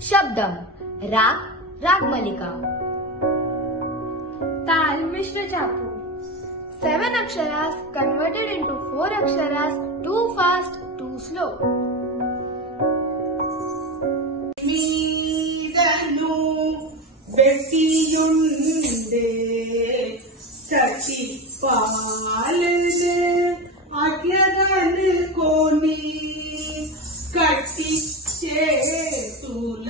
शब्दम राग रागमलिका. ताल मिश्र चापू. 7 aksharas converted into 4 aksharas, too fast, too slow. మీదను బెట్టియుండే చచి పాలదే అట్లగనుకోని కట్టి చేతుల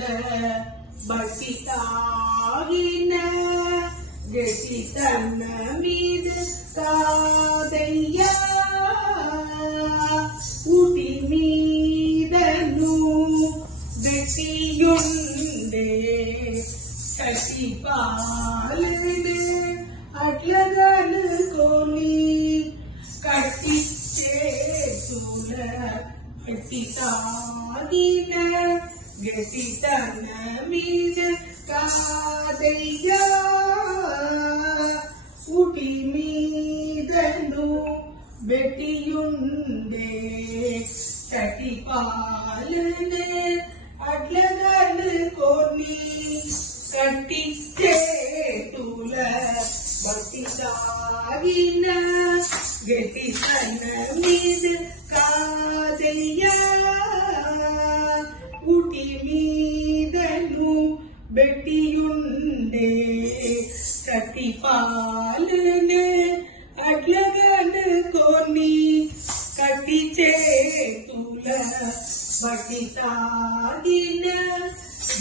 బట్టి తాగిన గట్టి తన్న మీద తాదయ్యా ఉటి మీదను బెట్టియుండే చచి పాలదే అట్లగనుకోని కట్టి చేతుల బట్టి తాగిన గట్టి తన్న మీద తాదయ్యా ఉటి మీదను బెట్టియుండే చటి పాలనే అట్లగనుకోని కట్టి చేతుల బట్టి తాగిన గట్టి తన మీద కాదయ్యా ఉటి మీదను బెట్టియుండే చటి పాలనే అట్లగనుకోని కట్టి చేతుల బట్టి తాగిన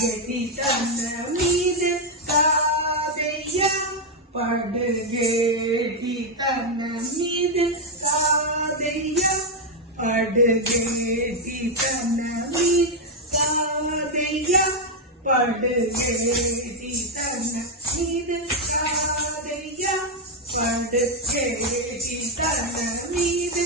గట్టి తన మీద కాదయ్యా పడగేటి తన మీద కాదయ్యా పడగేటి తన మీద కాదయ్యా పడగేటి తన మీద కాదయ్యా పడగేటి తన మీద